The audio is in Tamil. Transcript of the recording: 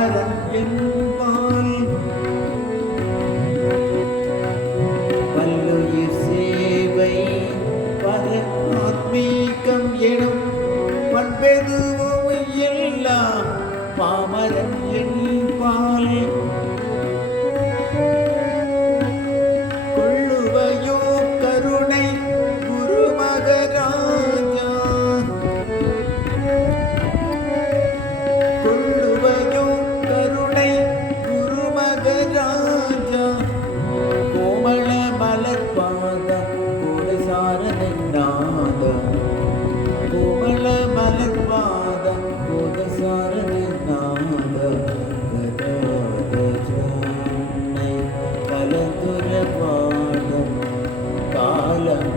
பாமரன் என்பால் பல்லுயிர் சேவை பர ஆத்மீகம் எனும் பண்பெதுவும் எல்லாம் பாமரன் என்பால் கொள்ளுவையோ கருணை குருமகராஜா கொள்ளுவையோ கருணை குருமகராஜா கோமள மலர்பாத கோடை சாரநாத கோமள மலர்பாத கோடை சாரநாத கலந்துர பாடம் காலம்